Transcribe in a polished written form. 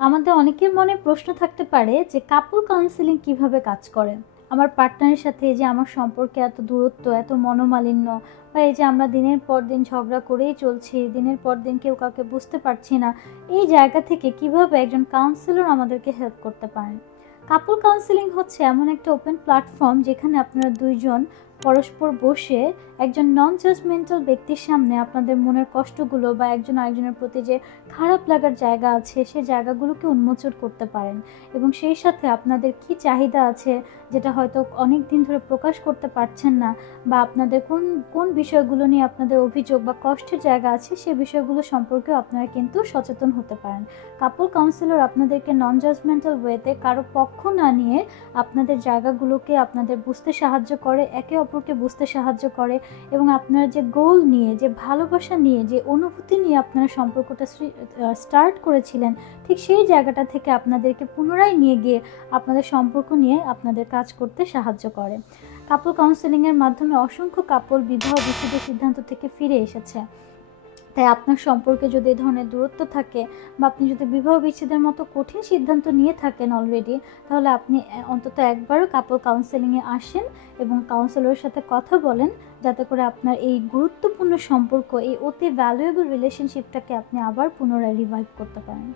আমাদের অনেকের মনে প্রশ্ন থাকতে পারে যে কাপল কাউন্সেলিং কিভাবে কাজ করে। আমার পার্টনারের সাথে এই যে আমার সম্পর্কে এত দূরত্ব, এত মনোমালিন্য, বা এই যে আমরা দিনের পর দিন ঝগড়া করেই চলছি, দিনের পর দিন কেউ কাউকে বুঝতে পারছি না, এই জায়গা থেকে কিভাবে একজন কাউন্সিলর আমাদেরকে হেল্প করতে পারেন। কাপল কাউন্সেলিং হচ্ছে এমন একটা ওপেন প্ল্যাটফর্ম যেখানে আপনারা দুইজন পরস্পর বসে একজন নন জাজমেন্টাল ব্যক্তির সামনে আপনাদের মনের কষ্টগুলো বা একজন আরেকজনের প্রতি যে খারাপ লাগার জায়গা আছে সেই জায়গাগুলোকে উন্মোচন করতে পারেন, এবং সেই সাথে আপনাদের কি চাহিদা আছে যেটা হয়তো অনেক দিন ধরে প্রকাশ করতে পারছেন না, বা আপনাদের কোন কোন বিষয়গুলো নিয়ে আপনাদের অভিযোগ বা কষ্টের জায়গা আছে সেই বিষয়গুলো সম্পর্কেও আপনারা কিন্তু সচেতন হতে পারেন। কাপল কাউন্সিলর আপনাদেরকে নন জাজমেন্টাল ওয়েতে কারো পক্ষ না নিয়ে আপনাদের জায়গাগুলোকে আপনাদের বুঝতে সাহায্য করে, একে অপরকে বুঝতে সাহায্য করে, এবং আপনারা যে গোল নিয়ে, যে ভালোবাসা নিয়ে, যে অনুভূতি নিয়ে আপনারা সম্পর্কটা স্টার্ট করেছিলেন, ঠিক সেই জায়গাটা থেকে আপনাদেরকে পুনরায় নিয়ে গিয়ে আপনাদের সম্পর্ক নিয়ে আপনাদের কাজ করতে সাহায্য করে। কাপল কাউন্সেলিংয়ের মাধ্যমে অসংখ্য কাপল বিবাহ বিচ্ছেদের সিদ্ধান্ত থেকে ফিরে এসেছে। তাই আপনার সম্পর্কে যদি এই ধরনের দূরত্ব থাকে, বা আপনি যদি বিবাহ বিচ্ছেদের মতো কঠিন সিদ্ধান্ত নিয়ে থাকেন অলরেডি, তাহলে আপনি অন্তত একবারও কাপল কাউন্সেলিংয়ে আসেন এবং কাউন্সিলরের সাথে কথা বলেন, যাতে করে আপনার এই গুরুত্বপূর্ণ সম্পর্ক, এই অতি ভ্যালুয়েবল রিলেশনশিপটাকে আপনি আবার পুনরায় রিভাইভ করতে পারেন।